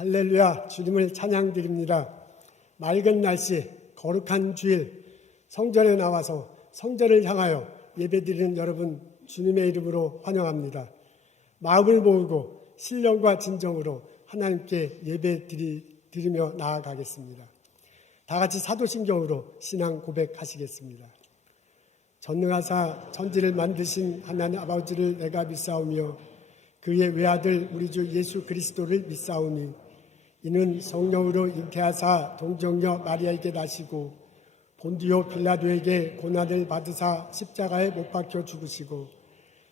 할렐루야, 주님을 찬양드립니다. 맑은 날씨, 거룩한 주일, 성전에 나와서 성전을 향하여 예배드리는 여러분 주님의 이름으로 환영합니다. 마음을 모으고 신령과 진정으로 하나님께 예배드리며 나아가겠습니다. 다 같이 사도신경으로 신앙 고백하시겠습니다. 전능하사 천지를 만드신 하나님 아버지를 내가 믿사오며 그의 외아들 우리 주 예수 그리스도를 믿사오니 이는 성령으로 잉태하사 동정녀 마리아에게 나시고 본디오 빌라도에게 고난을 받으사 십자가에 못 박혀 죽으시고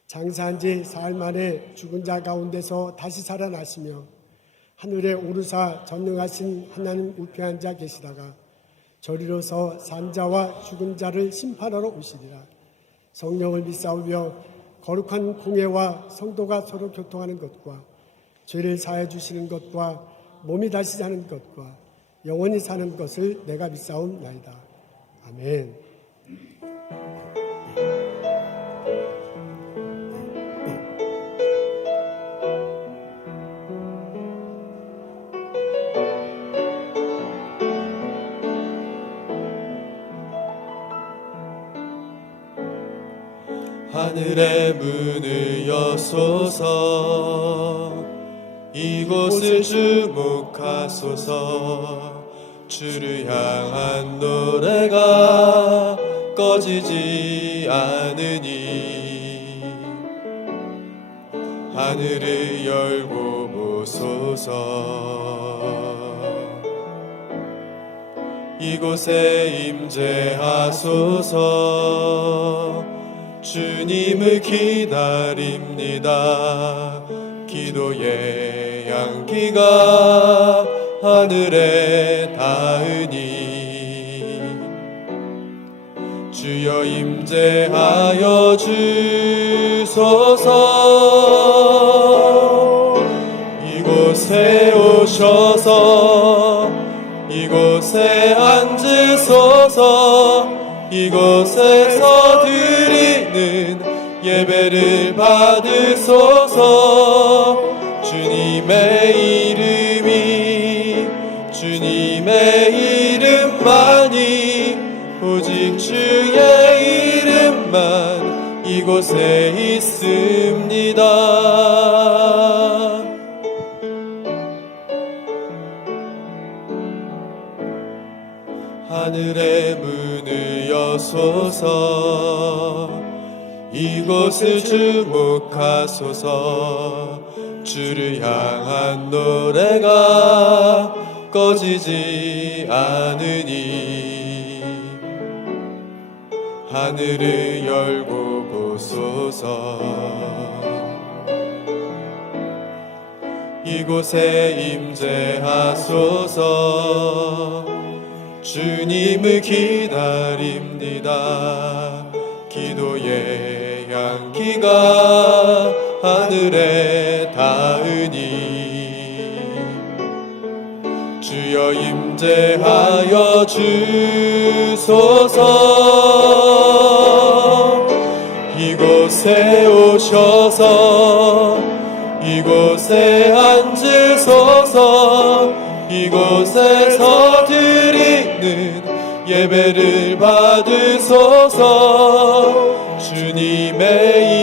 장사한 지 사흘 만에 죽은 자 가운데서 다시 살아나시며 하늘에 오르사 전능하신 하나님 우편에 앉아 계시다가 저리로서 산자와 죽은 자를 심판하러 오시리라. 성령을 믿사오며 거룩한 공회와 성도가 서로 교통하는 것과 죄를 사해 주시는 것과 몸이 다시 사는 것과 영원히 사는 것을 내가 믿사옵나이다. 아멘. 하늘의 문을 여소서 이곳을 주목하소서 주를 향한 노래가 꺼지지 않으니 하늘을 열고 보소서 이곳에 임재하소서 주님을 기다립니다. 기도의 향기가 하늘에 닿으니 주여 임재하여 주소서 이곳에 오셔서 이곳에 앉으소서 이곳에서 드리는 예배를 받으소서 주님의 주님의 이름만이 오직 주의 이름만 이곳에 있습니다. 하늘의 문을 여소서 이곳을 주목하소서 주를 향한 노래가 꺼지지 않으니 하늘을 열고 보소서 이곳에 임재하소서 주님을 기다립니다. 기도의 향기가 하늘에 닿으니 주여 임재하여 주소서 이곳에 오셔서 이곳에 앉으소서 이곳에서 드리는 예배를 받으소서 주님의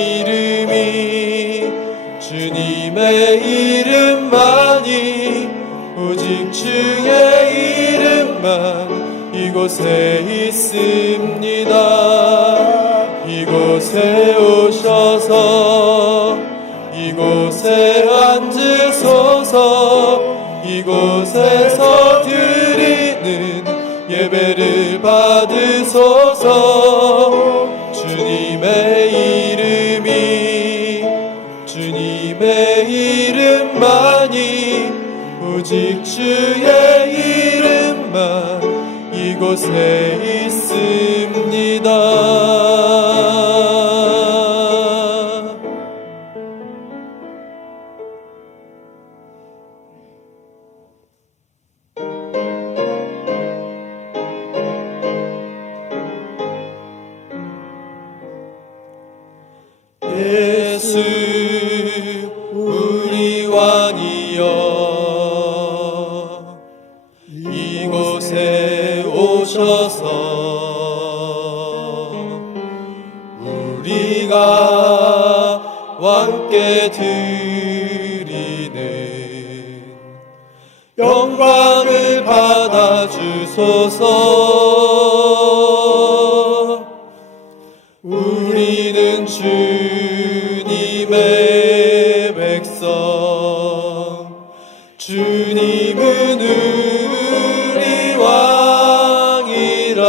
이름만이 오직 주의 이름만 이곳에 있습니다. 이곳에 오셔서 이곳에 앉으소서 이곳에서 드리는 예배를 받으소서 주님의 이름만이 오직 주의 이름만 이곳에 있습니다. 예수 우리 왕이여 왕께 드리는 영광을 받아 주소서. 우리는 주님의 백성, 주님은 우리 왕이라.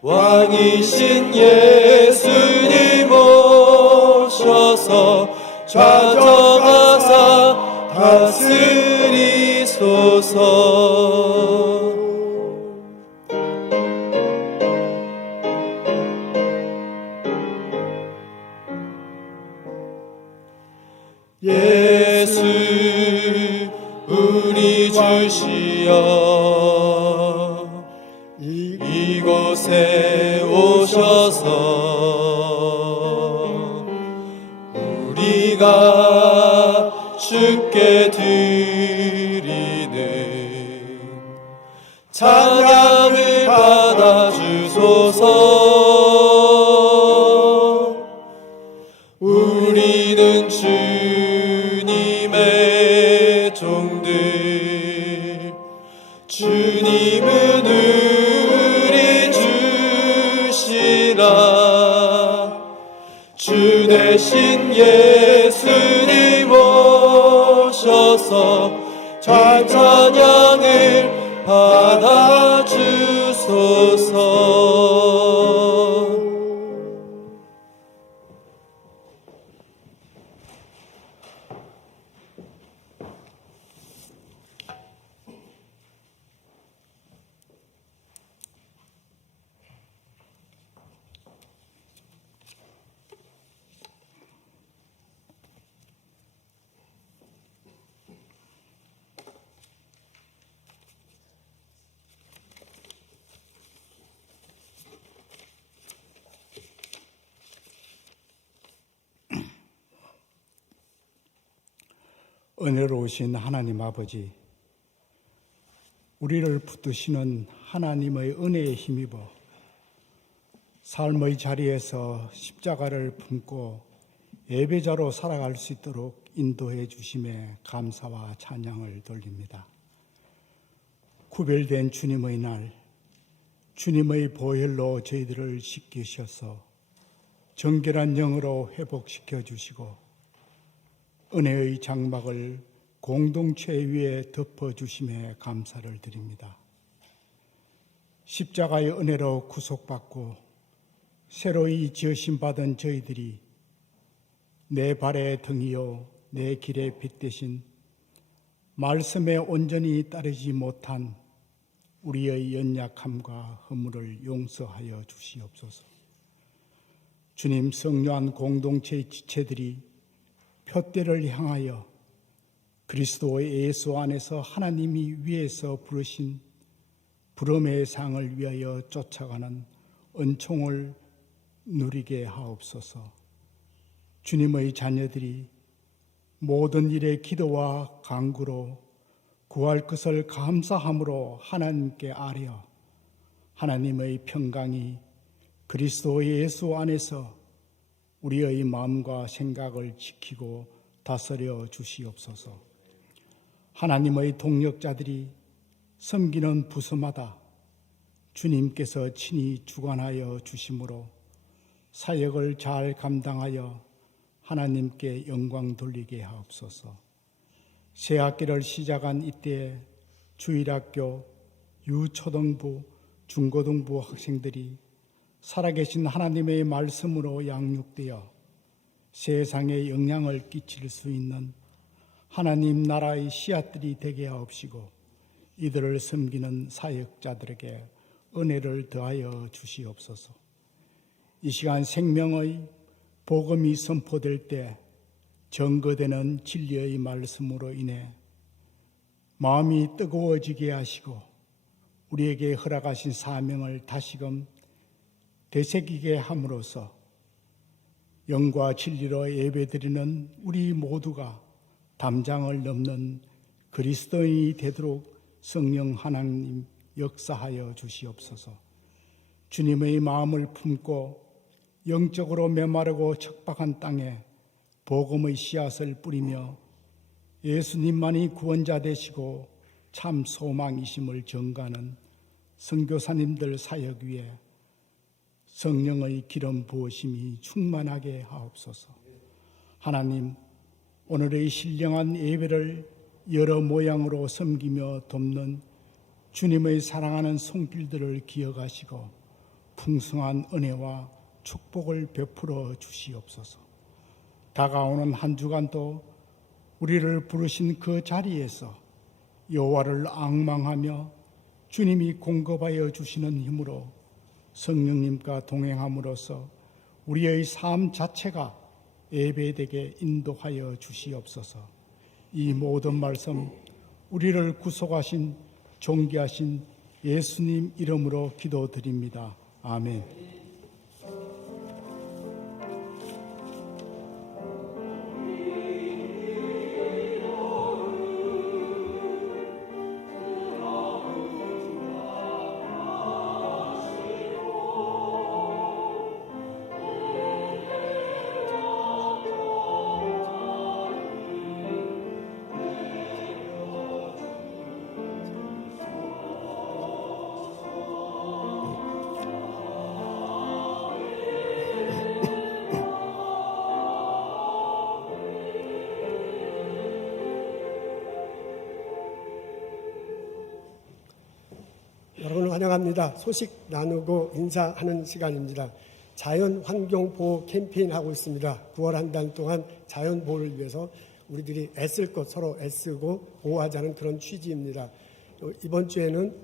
왕이신 예수님 오셔서 좌정하사 다스리소서. 예수 우리 주시여, 이곳에 오셔서 우리가 주께 드리는 찬양을 받아 주소서. 우리는 주님의 종들, 주님은 우리 주시라. 주 대신 예수님 오셔서 찬양을 받아 주소서. 은혜로우신 하나님 아버지, 우리를 붙드시는 하나님의 은혜에 힘입어 삶의 자리에서 십자가를 품고 예배자로 살아갈 수 있도록 인도해 주심에 감사와 찬양을 돌립니다. 구별된 주님의 날, 주님의 보혈로 저희들을 씻기셔서 정결한 영으로 회복시켜 주시고 은혜의 장막을 공동체 위에 덮어주심에 감사를 드립니다. 십자가의 은혜로 구속받고 새로이 지으심받은 저희들이 내 발의 등이요 내 길의 빛 대신 말씀에 온전히 따르지 못한 우리의 연약함과 허물을 용서하여 주시옵소서. 주님, 성령한 공동체의 지체들이 표대를 향하여 그리스도 예수 안에서 하나님이 위에서 부르신 부름의 상을 위하여 쫓아가는 은총을 누리게 하옵소서. 주님의 자녀들이 모든 일에 기도와 간구로 구할 것을 감사함으로 하나님께 아뢰어 하나님의 평강이 그리스도 예수 안에서 우리의 마음과 생각을 지키고 다스려 주시옵소서. 하나님의 동력자들이 섬기는 부서마다 주님께서 친히 주관하여 주심으로 사역을 잘 감당하여 하나님께 영광 돌리게 하옵소서. 새 학기를 시작한 이때 주일학교, 유초등부, 중고등부 학생들이 살아계신 하나님의 말씀으로 양육되어 세상에 영향을 끼칠 수 있는 하나님 나라의 씨앗들이 되게 하옵시고 이들을 섬기는 사역자들에게 은혜를 더하여 주시옵소서. 이 시간 생명의 복음이 선포될 때 증거되는 진리의 말씀으로 인해 마음이 뜨거워지게 하시고 우리에게 허락하신 사명을 다시금 되새기게 함으로써 영과 진리로 예배드리는 우리 모두가 담장을 넘는 그리스도인이 되도록 성령 하나님 역사하여 주시옵소서. 주님의 마음을 품고 영적으로 메마르고 척박한 땅에 복음의 씨앗을 뿌리며 예수님만이 구원자 되시고 참 소망이심을 전가하는 선교사님들 사역 위에 성령의 기름 부으심이 충만하게 하옵소서. 하나님, 오늘의 신령한 예배를 여러 모양으로 섬기며 돕는 주님의 사랑하는 손길들을 기억하시고 풍성한 은혜와 축복을 베풀어 주시옵소서. 다가오는 한 주간도 우리를 부르신 그 자리에서 여호와를 앙망하며 주님이 공급하여 주시는 힘으로 성령님과 동행함으로써 우리의 삶 자체가 예배되게 인도하여 주시옵소서. 이 모든 말씀 우리를 구속하신 존귀하신 예수님 이름으로 기도드립니다. 아멘. 여러분을 환영합니다. 소식 나누고 인사하는 시간입니다. 자연환경보호 캠페인 하고 있습니다. 9월 한 달 동안 자연보호를 위해서 우리들이 애쓸 것 서로 애쓰고 보호하자는 그런 취지입니다. 이번 주에는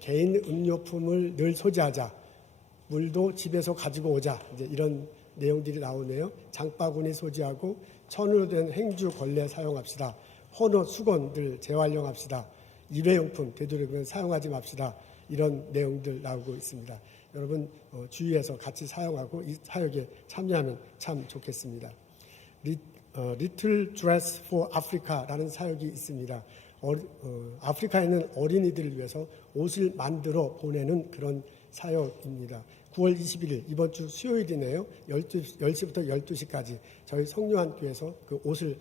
개인 음료품을 늘 소지하자, 물도 집에서 가지고 오자, 이제 이런 내용들이 나오네요. 장바구니 소지하고 천으로 된 행주 걸레 사용합시다. 헌어 수건들 재활용합시다. 일회용품 되도록이면 사용하지 맙시다. 이런 내용들 나오고 있습니다. 여러분 주위에서 같이 사용하고 이 사역에 참여하면 참 좋겠습니다. Little Dress for Africa라는 사역이 있습니다. 아프리카에 있는 어린이들을 위해서 옷을 만들어 보내는 그런 사역입니다. 9월 21일 이번 주 수요일이네요. 10시부터 12시까지 저희 성료한교에서 그 옷을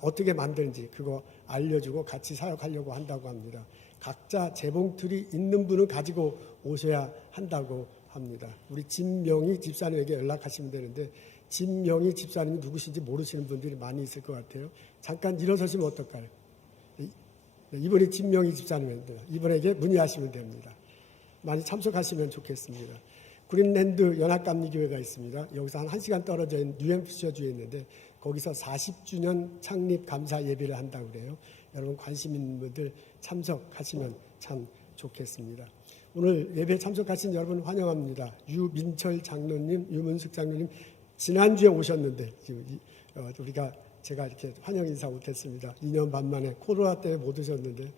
어떻게 만드는지 그거 알려주고 같이 사역하려고 한다고 합니다. 각자 재봉틀이 있는 분은 가지고 오셔야 한다고 합니다. 우리 진명희 집사님에게 연락하시면 되는데 진명희 집사님이 누구신지 모르시는 분들이 많이 있을 것 같아요. 잠깐 일어서시면 어떨까요? 이분이 진명희 집사님입니다. 이분에게 문의하시면 됩니다. 많이 참석하시면 좋겠습니다. 그린랜드 연합감리교회가 있습니다. 여기서 한 1시간 떨어져 있는 뉴햄프셔주에 있는데 거기서 40주년 창립 감사 예배를 한다고 그래요. 여러분 관심 있는 분들 참석하시면 참 좋겠습니다. 오늘 예배에 참석하신 여러분 환영합니다. 유민철 장로님, 유문숙 장로님 지난주에 오셨는데 제가 이렇게 환영 인사 못했습니다. 2년 반 만에 코로나 때문에 못 오셨는데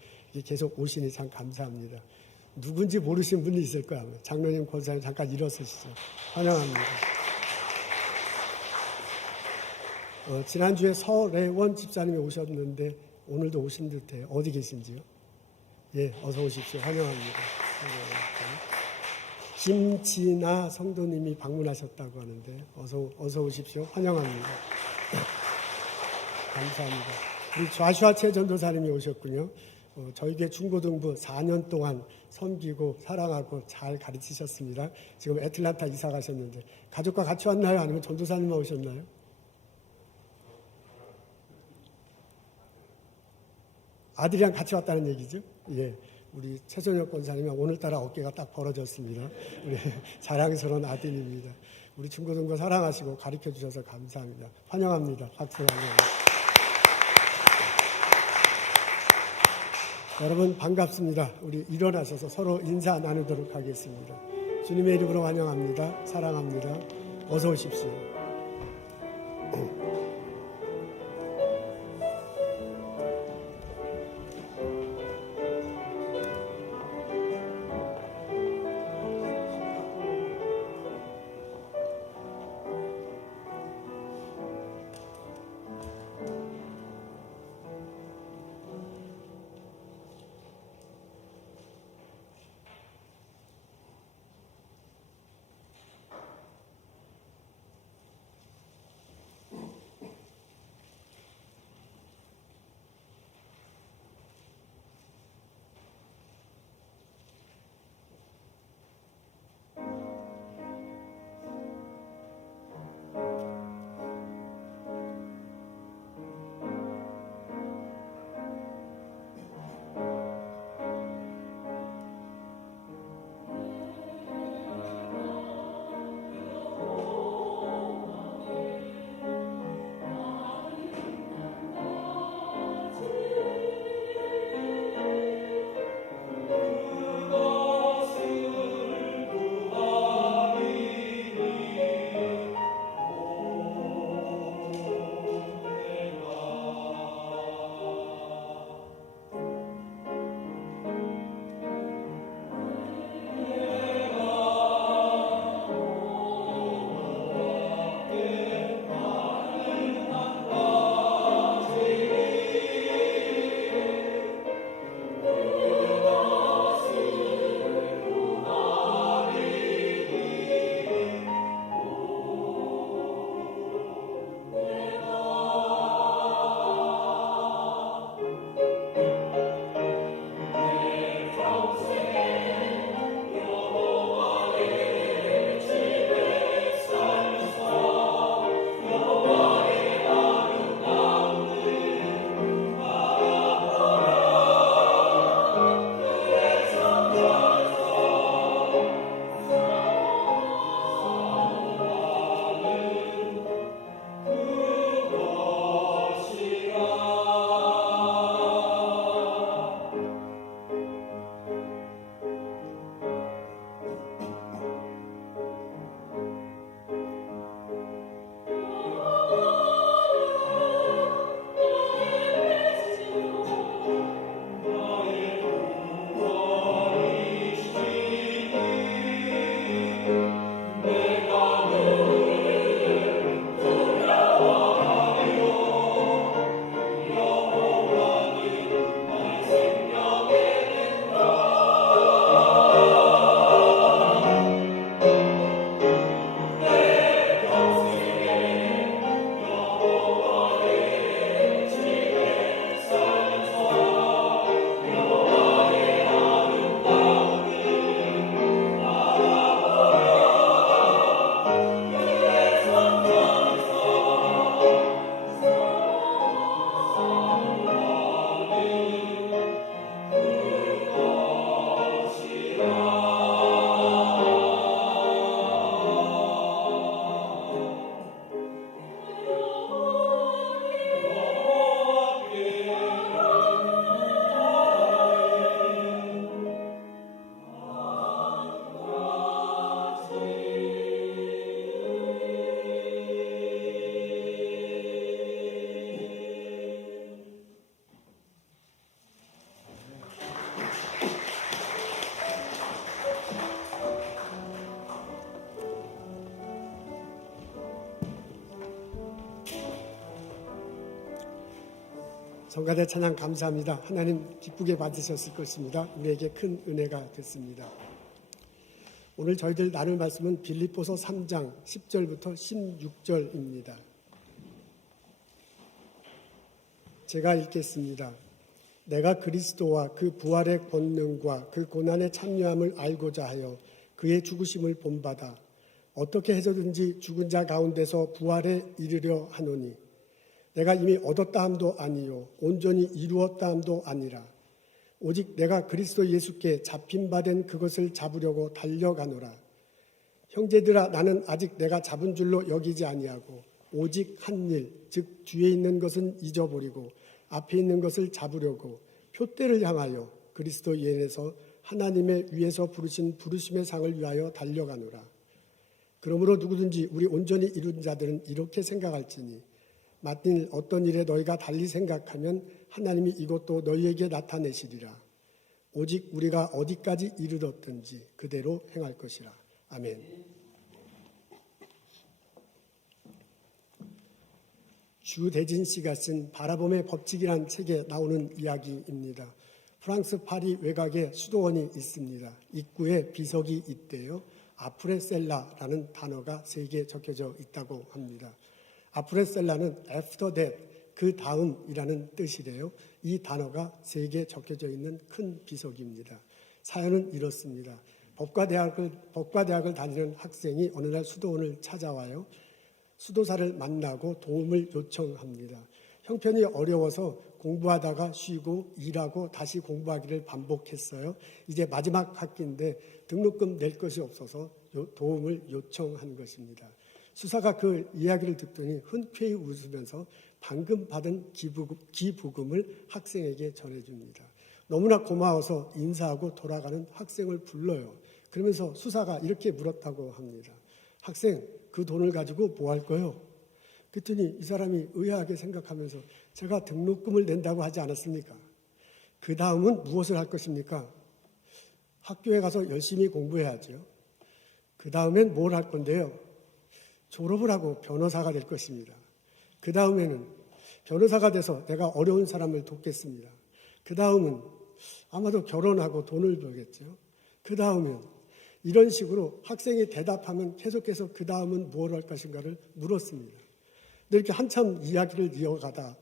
계속 오시니 참 감사합니다. 누군지 모르시는 분이 있을 거야. 장로님, 권사님 잠깐 일어서시죠. 환영합니다. 지난주에 서래원 집사님이 오셨는데 오늘도 오신 듯해요. 어디 계신지요? 예, 어서 오십시오. 환영합니다. 김진아 성도님이 방문하셨다고 하는데 어서 오십시오. 환영합니다. 감사합니다. 우리 좌슈아체 전도사님이 오셨군요. 저희 교회 중고등부 4년 동안 섬기고 사랑하고 잘 가르치셨습니다. 지금 애틀란타 이사 가셨는데 가족과 같이 왔나요? 아니면 전도사님만 오셨나요? 아들이랑 같이 왔다는 얘기죠? 예. 우리 최선혁 권사님이 오늘따라 어깨가 딱 벌어졌습니다. 우리 자랑스러운 아들입니다. 우리 중고등부 사랑하시고 가르쳐 주셔서 감사합니다. 환영합니다. 박수 환영합니다. 여러분 반갑습니다. 우리 일어나셔서 서로 인사 나누도록 하겠습니다. 주님의 이름으로 환영합니다. 사랑합니다. 어서 오십시오. 성가대 찬양 감사합니다. 하나님 기쁘게 받으셨을 것입니다. 우리에게 큰 은혜가 됐습니다. 오늘 저희들 나눌 말씀은 빌립보서 3장 10절부터 16절입니다. 제가 읽겠습니다. 내가 그리스도와 그 부활의 권능과 그 고난의 참여함을 알고자 하여 그의 죽으심을 본받아 어떻게 해서든지 죽은 자 가운데서 부활에 이르려 하노니 내가 이미 얻었다 함도 아니요 온전히 이루었다 함도 아니라 오직 내가 그리스도 예수께 잡힌 바 된 그것을 잡으려고 달려가노라. 형제들아, 나는 아직 내가 잡은 줄로 여기지 아니하고 오직 한 일, 즉 뒤에 있는 것은 잊어버리고 앞에 있는 것을 잡으려고 표대를 향하여 그리스도 예에서 하나님의 위에서 부르신 부르심의 상을 위하여 달려가노라. 그러므로 누구든지 우리 온전히 이룬 자들은 이렇게 생각할지니 만일 어떤 일에 너희가 달리 생각하면 하나님이 이것도 너희에게 나타내시리라. 오직 우리가 어디까지 이르렀든지 그대로 행할 것이라. 아멘. 주대진 씨가 쓴 바라봄의 법칙이라는 책에 나오는 이야기입니다. 프랑스 파리 외곽에 수도원이 있습니다. 입구에 비석이 있대요. 아프레셀라라는 단어가 3개 적혀져 있다고 합니다. 아프레셀라는 after that, 그 다음이라는 뜻이래요. 이 단어가 3개 적혀져 있는 큰 비석입니다. 사연은 이렇습니다. 법과대학을 다니는 학생이 어느 날 수도원을 찾아와요. 수도사를 만나고 도움을 요청합니다. 형편이 어려워서 공부하다가 쉬고 일하고 다시 공부하기를 반복했어요. 이제 마지막 학기인데 등록금 낼 것이 없어서 도움을 요청한 것입니다. 수사가 그 이야기를 듣더니 흔쾌히 웃으면서 방금 받은 기부금을 학생에게 전해줍니다. 너무나 고마워서 인사하고 돌아가는 학생을 불러요. 그러면서 수사가 이렇게 물었다고 합니다. 학생, 그 돈을 가지고 뭐 할 거요? 그랬더니 이 사람이 의아하게 생각하면서 제가 등록금을 낸다고 하지 않았습니까? 그 다음은 무엇을 할 것입니까? 학교에 가서 열심히 공부해야죠. 그 다음엔 뭘 할 건데요? 졸업을 하고 변호사가 될 것입니다. 그 다음에는 변호사가 돼서 내가 어려운 사람을 돕겠습니다. 그 다음은 아마도 결혼하고 돈을 벌겠죠. 그 다음은 이런 식으로 학생이 대답하면 계속해서 그 다음은 무엇을 할 것인가를 물었습니다. 근데 이렇게 한참 이야기를 이어가다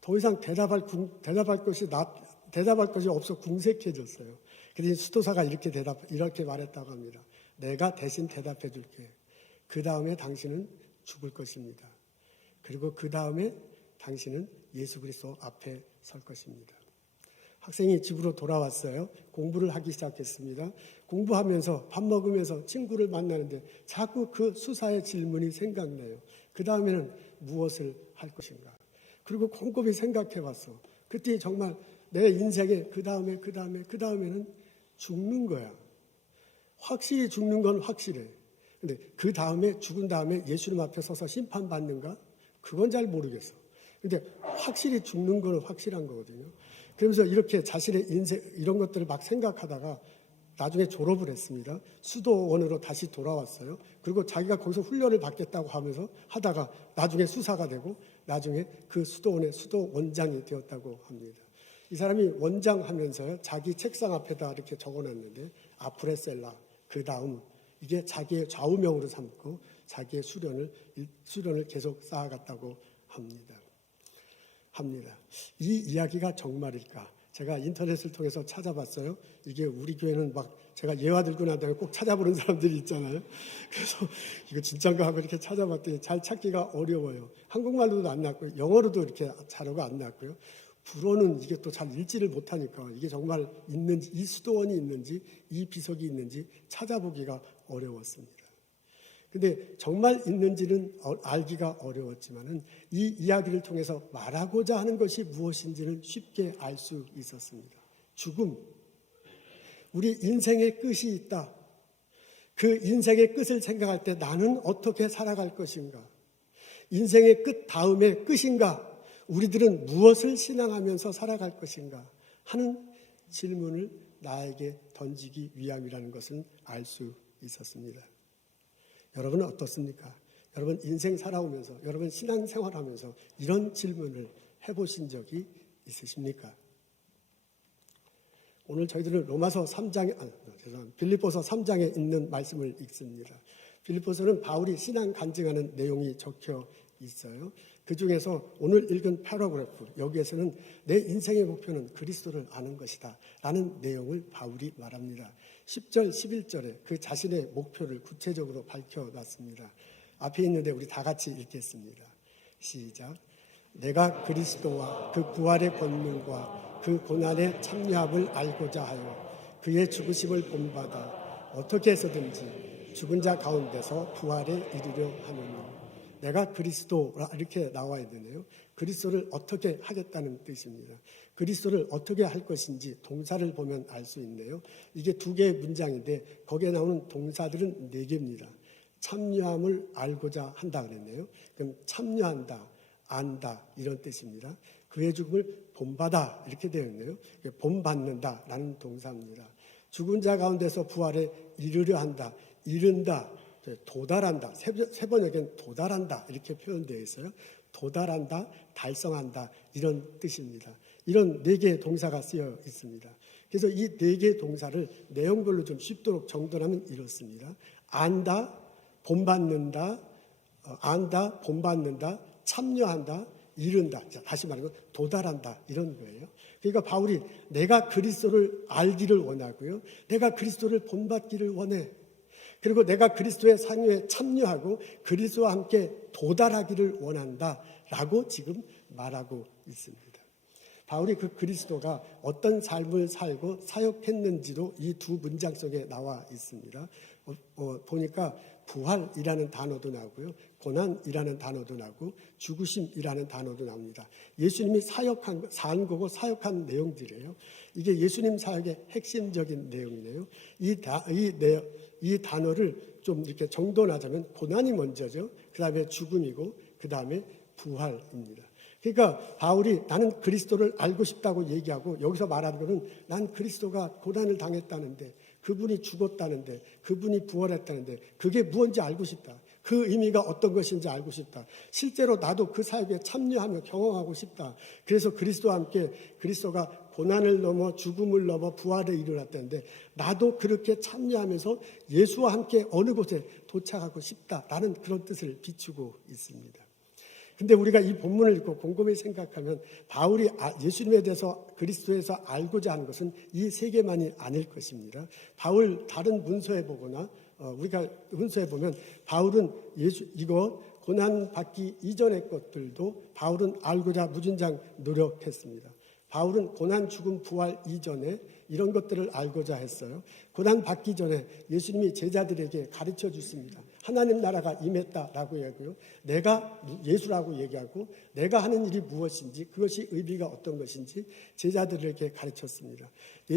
더 이상 대답할 것이 없어 궁색해졌어요. 그래서 수도사가 이렇게 말했다고 합니다. 내가 대신 대답해 줄게. 그 다음에 당신은 죽을 것입니다. 그리고 그 다음에 당신은 예수 그리스도 앞에 설 것입니다. 학생이 집으로 돌아왔어요. 공부를 하기 시작했습니다. 공부하면서 밥 먹으면서 친구를 만나는데 자꾸 그 수사의 질문이 생각나요. 그 다음에는 무엇을 할 것인가. 그리고 곰곰이 생각해 봤어. 그때 정말 내 인생에 그 다음에는 죽는 거야. 확실히 죽는 건 확실해. 근데 그 다음에 죽은 다음에 예수님 앞에 서서 심판받는가? 그건 잘 모르겠어. 근데 확실히 죽는 건 확실한 거거든요. 그러면서 이렇게 자신의 인생 이런 것들을 막 생각하다가 나중에 졸업을 했습니다. 수도원으로 다시 돌아왔어요. 그리고 자기가 거기서 훈련을 받겠다고 하면서 하다가 나중에 수사가 되고 나중에 그 수도원의 수도원장이 되었다고 합니다. 이 사람이 원장 하면서요. 자기 책상 앞에다 이렇게 적어놨는데 아프레셀라 그 다음 이게 자기의 좌우명으로 삼고 자기의 수련을 계속 쌓아갔다고 합니다. 이 이야기가 정말일까? 제가 인터넷을 통해서 찾아봤어요. 이게 우리 교회는 막 제가 예화 들고 난 다음에 꼭 찾아보는 사람들이 있잖아요. 그래서 이거 진짠가 하고 이렇게 찾아봤더니 잘 찾기가 어려워요. 한국말로도 안 나왔고요. 영어로도 이렇게 자료가 안 나왔고요. 불어는 이게 또 잘 읽지를 못하니까 이게 정말 있는지, 이 수도원이 있는지, 이 비석이 있는지 찾아보기가 어려웠습니다. 근데 정말 있는지는 알기가 어려웠지만은 이 이야기를 통해서 말하고자 하는 것이 무엇인지는 쉽게 알 수 있었습니다. 죽음. 우리 인생의 끝이 있다. 그 인생의 끝을 생각할 때 나는 어떻게 살아갈 것인가? 인생의 끝 다음에 끝인가? 우리들은 무엇을 신앙하면서 살아갈 것인가? 하는 질문을 나에게 던지기 위함이라는 것을 알 수 있었습니다. 여러분은 어떻습니까? 여러분 인생 살아오면서 여러분 신앙생활하면서 이런 질문을 해보신 적이 있으십니까? 오늘 저희들은 빌립보서 3장에 있는 말씀을 읽습니다. 빌립보서는 바울이 신앙 간증하는 내용이 적혀 있어요. 그 중에서 오늘 읽은 패러그래프, 여기에서는 내 인생의 목표는 그리스도를 아는 것이다 라는 내용을 바울이 말합니다. 10절, 11절에 그 자신의 목표를 구체적으로 밝혀놨습니다. 앞에 있는데 우리 다 같이 읽겠습니다. 시작. 내가 그리스도와 그 부활의 권능과 그 고난의 참여함을 알고자 하여 그의 죽으심을 본받아 어떻게 해서든지 죽은 자 가운데서 부활에 이르려 하노니. 내가 그리스도라 이렇게 나와야 되네요. 그리스도를 어떻게 하겠다는 뜻입니다. 그리스도를 어떻게 할 것인지 동사를 보면 알 수 있네요. 이게 두 개의 문장인데 거기에 나오는 동사들은 네 개입니다. 참여함을 알고자 한다 그랬네요. 그럼 참여한다, 안다 이런 뜻입니다. 그의 죽음을 본받아 이렇게 되어 있네요. 본받는다라는 동사입니다. 죽은 자 가운데서 부활에 이르려 한다, 이른다, 도달한다. 세 번역엔 도달한다 이렇게 표현되어 있어요. 도달한다, 달성한다 이런 뜻입니다. 이런 네 개의 동사가 쓰여 있습니다. 그래서 이 네 개의 동사를 내용별로 좀 쉽도록 정돈하면 이렇습니다. 안다, 본받는다, 안다, 본받는다, 참여한다, 이른다. 다시 말하면 도달한다 이런 거예요. 그러니까 바울이 내가 그리스도를 알기를 원하고요. 내가 그리스도를 본받기를 원해. 그리고 내가 그리스도의 상유에 참여하고 그리스도와 함께 도달하기를 원한다라고 지금 말하고 있습니다. 바울이 그 그리스도가 어떤 삶을 살고 사역했는지도 이 두 문장 속에 나와 있습니다. 보니까 부활이라는 단어도 나오고요. 고난이라는 단어도 나오고 죽으심이라는 단어도 나옵니다. 예수님이 산 거고 사역한 내용들이에요. 이게 예수님 사역의 핵심적인 내용이네요. 이 단어를 좀 이렇게 정돈하자면 고난이 먼저죠. 그 다음에 죽음이고 그 다음에 부활입니다. 그러니까 바울이 나는 그리스도를 알고 싶다고 얘기하고 여기서 말하는 것은 난 그리스도가 고난을 당했다는데 그분이 죽었다는데 그분이 부활했다는데 그게 무엇인지 알고 싶다. 그 의미가 어떤 것인지 알고 싶다. 실제로 나도 그 사역에 참여하며 경험하고 싶다. 그래서 그리스도와 함께 그리스도가 고난을 넘어 죽음을 넘어 부활에 이르렀다는데 나도 그렇게 참여하면서 예수와 함께 어느 곳에 도착하고 싶다라는 그런 뜻을 비추고 있습니다. 근데 우리가 이 본문을 읽고 곰곰이 생각하면 바울이 예수님에 대해서 그리스도에서 알고자 하는 것은 이 세 개만이 아닐 것입니다. 바울 다른 문서에 보거나 우리가 문서에 보면 바울은 이거 고난 받기 이전의 것들도 바울은 알고자 무진장 노력했습니다. 바울은 고난, 죽음, 부활 이전에 이런 것들을 알고자 했어요. 고난 받기 전에 예수님이 제자들에게 가르쳐 주십니다. 하나님 나라가 임했다라고 얘기하고요. 내가 예수라고 얘기하고 내가 하는 일이 무엇인지 그것이 의미가 어떤 것인지 제자들에게 가르쳤습니다.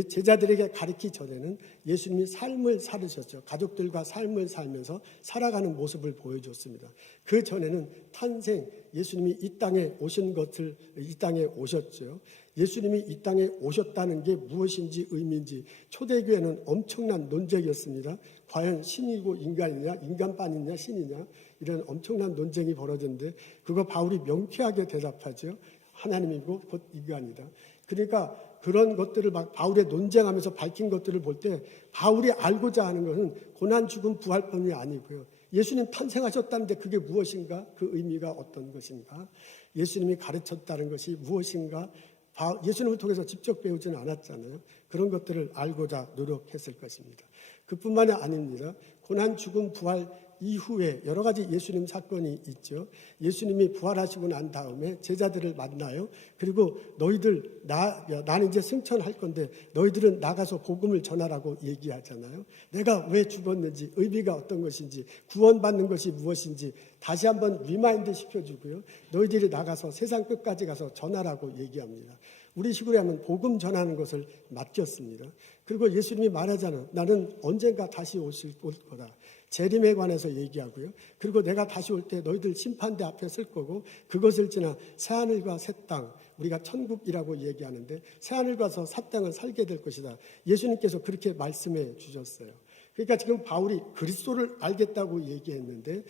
제자들에게 가르치기 전에는 예수님이 삶을 살으셨죠. 가족들과 삶을 살면서 살아가는 모습을 보여줬습니다. 그 전에는 탄생, 예수님이 이 땅에 오신 것을 이 땅에 오셨죠. 예수님이 이 땅에 오셨다는 게 무엇인지 의미인지 초대교회는 엄청난 논쟁이었습니다. 과연 신이고 인간이냐, 인간반이냐, 신이냐 이런 엄청난 논쟁이 벌어졌는데 그거 바울이 명쾌하게 대답하죠. 하나님이고 곧 인간이다. 그러니까 그런 것들을 막 바울의 논쟁하면서 밝힌 것들을 볼 때 바울이 알고자 하는 것은 고난, 죽음, 부활뿐이 아니고요. 예수님 탄생하셨다는데 그게 무엇인가? 그 의미가 어떤 것인가? 예수님이 가르쳤다는 것이 무엇인가? 예수님을 통해서 직접 배우지는 않았잖아요. 그런 것들을 알고자 노력했을 것입니다. 그뿐만이 아닙니다. 고난, 죽음, 부활 이후에 여러 가지 예수님 사건이 있죠. 예수님이 부활하시고 난 다음에 제자들을 만나요. 그리고 너희들 나는 이제 승천할 건데 너희들은 나가서 복음을 전하라고 얘기하잖아요. 내가 왜 죽었는지 의미가 어떤 것인지 구원받는 것이 무엇인지 다시 한번 리마인드 시켜주고요. 너희들이 나가서 세상 끝까지 가서 전하라고 얘기합니다. 우리 식으로 하면 복음 전하는 것을 맡겼습니다. 그리고 예수님이 말하잖아요. 나는 언젠가 다시 올 거다. 재림에 관해서 얘기하고요. 그리고 내가 다시 올 때 너희들 심판대 앞에 설 거고 그것을 지나 새하늘과 새 땅, 우리가 천국이라고 얘기하는데 새하늘과 새 땅을 살게 될 것이다. 예수님께서 그렇게 말씀해 주셨어요. 그러니까 지금 바울이 그리스도를 알겠다고 얘기했는데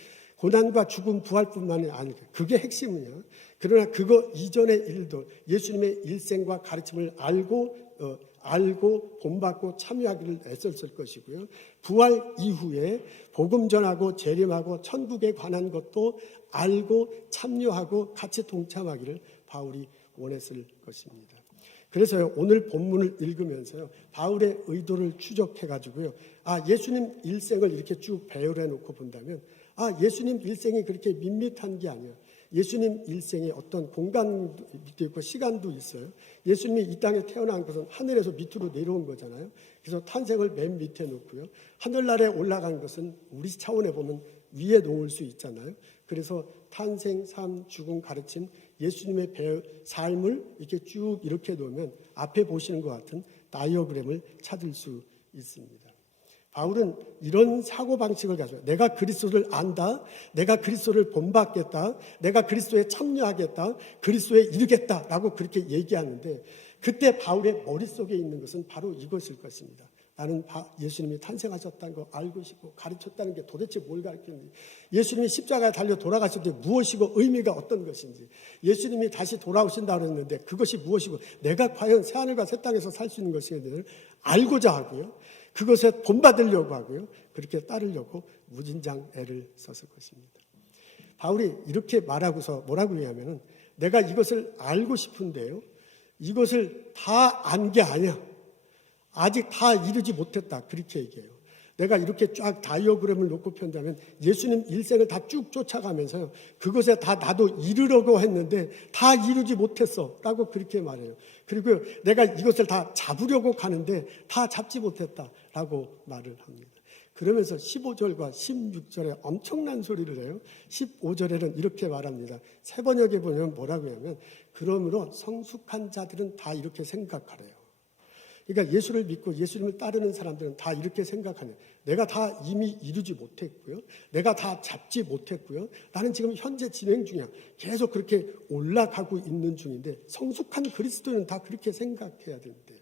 고난과 죽음, 부활뿐만이 아니고 그게 핵심이냐. 그러나 그거 이전의 일도 예수님의 일생과 가르침을 알고 본받고 참여하기를 애썼을 것이고요. 부활 이후에 복음 전하고 재림하고 천국에 관한 것도 알고 참여하고 같이 동참하기를 바울이 원했을 것입니다. 그래서요, 오늘 본문을 읽으면서요, 바울의 의도를 추적해가지고요, 예수님 일생을 이렇게 쭉 배열해 놓고 본다면, 예수님 일생이 그렇게 밋밋한 게 아니야. 예수님 일생에 어떤 공간도 있고 시간도 있어요. 예수님이 이 땅에 태어난 것은 하늘에서 밑으로 내려온 거잖아요. 그래서 탄생을 맨 밑에 놓고요. 하늘나라에 올라간 것은 우리 차원에 보면 위에 놓을 수 있잖아요. 그래서 탄생, 삶, 죽음, 가르침, 예수님의 삶을 이렇게 쭉 이렇게 놓으면 앞에 보시는 것 같은 다이어그램을 찾을 수 있습니다. 바울은 이런 사고방식을 가져요. 내가 그리스도를 안다. 내가 그리스도를 본받겠다. 내가 그리스도에 참여하겠다. 그리스도에 이르겠다라고 그렇게 얘기하는데 그때 바울의 머릿속에 있는 것은 바로 이것일 것입니다. 나는 예수님이 탄생하셨다는 거 알고 싶고 가르쳤다는 게 도대체 뭘 가르치는지, 예수님이 십자가에 달려 돌아가실 때 무엇이고 의미가 어떤 것인지, 예수님이 다시 돌아오신다고 했는데 그것이 무엇이고 내가 과연 새하늘과 새 땅에서 살 수 있는 것인지를 알고자 하고요. 그것에 본받으려고 하고요. 그렇게 따르려고 무진장 애를 썼을 것입니다. 바울이 이렇게 말하고서 뭐라고 얘기하면은 내가 이것을 알고 싶은데요. 이것을 다 안 게 아니야. 아직 다 이루지 못했다. 그렇게 얘기해요. 내가 이렇게 쫙 다이어그램을 놓고 편다면 예수님 일생을 다 쭉 쫓아가면서요. 그것에 다 나도 이르려고 했는데 다 이루지 못했어. 라고 그렇게 말해요. 그리고 내가 이것을 다 잡으려고 가는데 다 잡지 못했다. 라고 말을 합니다. 그러면서 15절과 16절에 엄청난 소리를 해요. 15절에는 이렇게 말합니다. 세 번역에 보면 뭐라고 하냐면 그러므로 성숙한 자들은 다 이렇게 생각하래요. 그러니까 예수를 믿고 예수님을 따르는 사람들은 다 이렇게 생각하네요. 내가 다 이미 이루지 못했고요. 내가 다 잡지 못했고요. 나는 지금 현재 진행 중이야. 계속 그렇게 올라가고 있는 중인데 성숙한 그리스도인은 다 그렇게 생각해야 된대요.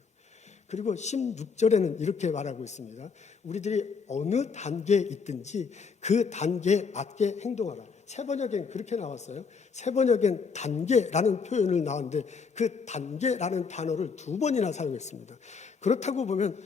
그리고 16절에는 이렇게 말하고 있습니다. 우리들이 어느 단계에 있든지 그 단계에 맞게 행동하라. 세 번역엔 그렇게 나왔어요. 세 번역엔 단계라는 표현을 나왔는데 그 단계라는 단어를 2번이나 사용했습니다. 그렇다고 보면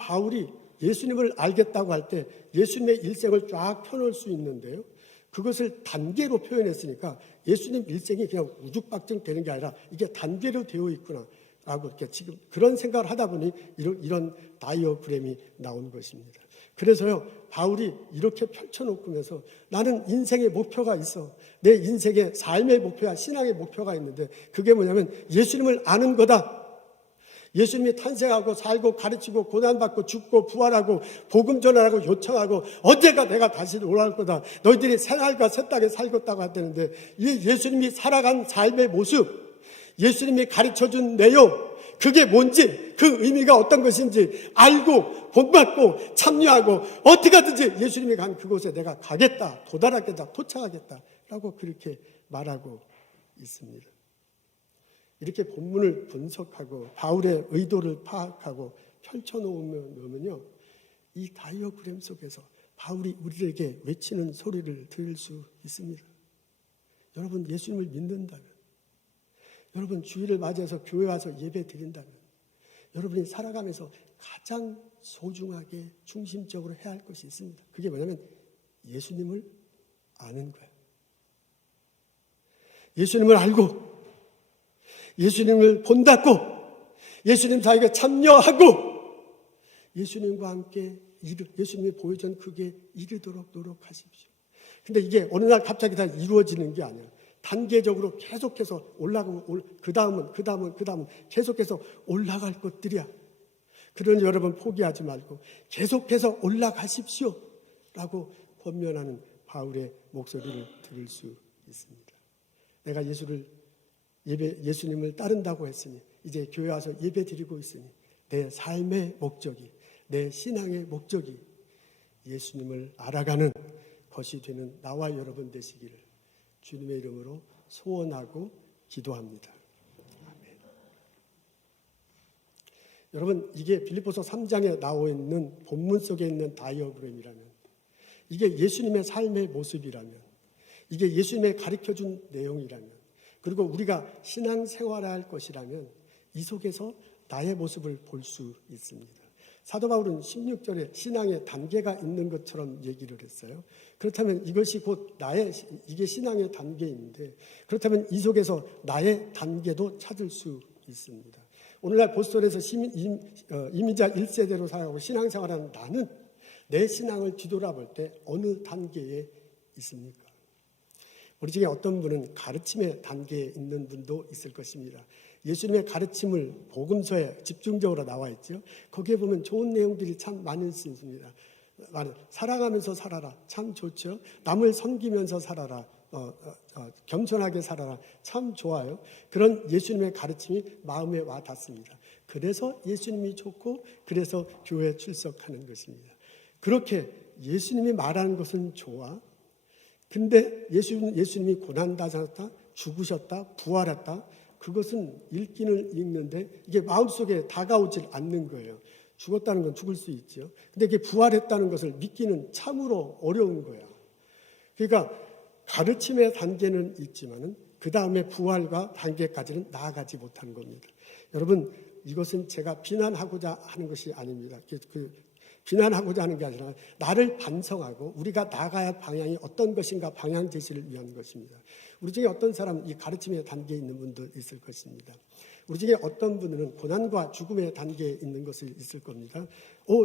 바울이 예수님을 알겠다고 할 때 예수님의 일생을 쫙 펴놓을 수 있는데요. 그것을 단계로 표현했으니까 예수님 일생이 그냥 우죽박정 되는 게 아니라 이게 단계로 되어 있구나 라고 이렇게 지금 그런 생각을 하다 보니 이런 다이어그램이 나온 것입니다. 그래서요, 바울이 이렇게 펼쳐놓으면서 나는 인생의 목표가 있어. 내 인생의 삶의 목표야, 신앙의 목표가 있는데 그게 뭐냐면 예수님을 아는 거다. 예수님이 탄생하고 살고 가르치고 고난받고 죽고 부활하고 복음 전하라고 요청하고 언제가 내가 다시 돌아올 거다. 너희들이 새하늘과 새 땅에 살겠다고 하다는데 이 예수님이 살아간 삶의 모습, 예수님이 가르쳐준 내용, 그게 뭔지, 그 의미가 어떤 것인지 알고 본받고 참여하고 어떻게 하든지 예수님이 간 그곳에 내가 가겠다, 도달하겠다, 도착하겠다라고 그렇게 말하고 있습니다. 이렇게 본문을 분석하고 바울의 의도를 파악하고 펼쳐놓으면요, 이 다이어그램 속에서 바울이 우리에게 외치는 소리를 들을 수 있습니다. 여러분, 예수님을 믿는다면, 여러분 주일을 맞이해서 교회 와서 예배 드린다면, 여러분이 살아가면서 가장 소중하게 중심적으로 해야 할 것이 있습니다. 그게 뭐냐면 예수님을 아는 거예요. 예수님을 알고 예수님을 본받고 예수님 사역에 참여하고 예수님과 함께 예수님이 보여준 그게 이르도록 노력하십시오. 근데 이게 어느 날 갑자기 다 이루어지는 게 아니에요. 단계적으로 계속해서 올라가고 그 다음은 계속해서 올라갈 것들이야. 그러니 여러분 포기하지 말고 계속해서 올라가십시오 라고 권면하는 바울의 목소리를 들을 수 있습니다. 내가 예수님을 따른다고 했으니 이제 교회 와서 예배 드리고 있으니 내 삶의 목적이, 내 신앙의 목적이 예수님을 알아가는 것이 되는 나와 여러분 되시기를 주님의 이름으로 소원하고 기도합니다. 아멘. 여러분, 이게 빌립보서 3장에 나와 있는 본문 속에 있는 다이어그램이라면, 이게 예수님의 삶의 모습이라면, 이게 예수님의 가르쳐준 내용이라면, 그리고 우리가 신앙생활을 할 것이라면 이 속에서 나의 모습을 볼 수 있습니다. 사도 바울은 16절에 신앙의 단계가 있는 것처럼 얘기를 했어요. 그렇다면 이것이 곧 이게 신앙의 단계인데, 그렇다면 이 속에서 나의 단계도 찾을 수 있습니다. 오늘날 보스턴에서 이민자 1세대로 살아가고 신앙생활하는 나는 내 신앙을 뒤돌아볼 때 어느 단계에 있습니까? 우리 중에 어떤 분은 가르침의 단계에 있는 분도 있을 것입니다. 예수님의 가르침을 복음서에 집중적으로 나와 있죠. 거기에 보면 좋은 내용들이 참 많이 있습니다. 사랑하면서 살아라, 참 좋죠. 남을 섬기면서 살아라, 겸손하게 살아라, 참 좋아요. 그런 예수님의 가르침이 마음에 와 닿습니다. 그래서 예수님이 좋고, 그래서 교회에 출석하는 것입니다. 그렇게 예수님이 말하는 것은 좋아. 근데 예수님이 고난당하셨다, 죽으셨다, 부활했다, 그것은 읽기는 읽는데 이게 마음속에 다가오질 않는 거예요. 죽었다는 건 죽을 수 있죠. 근데 이게 부활했다는 것을 믿기는 참으로 어려운 거야. 그러니까 가르침의 단계는 있지만은 그 다음에 부활과 단계까지는 나아가지 못하는 겁니다. 여러분, 이것은 제가 비난하고자 하는 것이 아닙니다. 비난하고자 하는 게 아니라 나를 반성하고 우리가 나가야 할 방향이 어떤 것인가 방향 제시를 위한 것입니다. 우리 중에 어떤 사람은 이 가르침의 단계에 있는 분도 있을 것입니다. 우리 중에 어떤 분은 고난과 죽음의 단계에 있는 것이 있을 겁니다.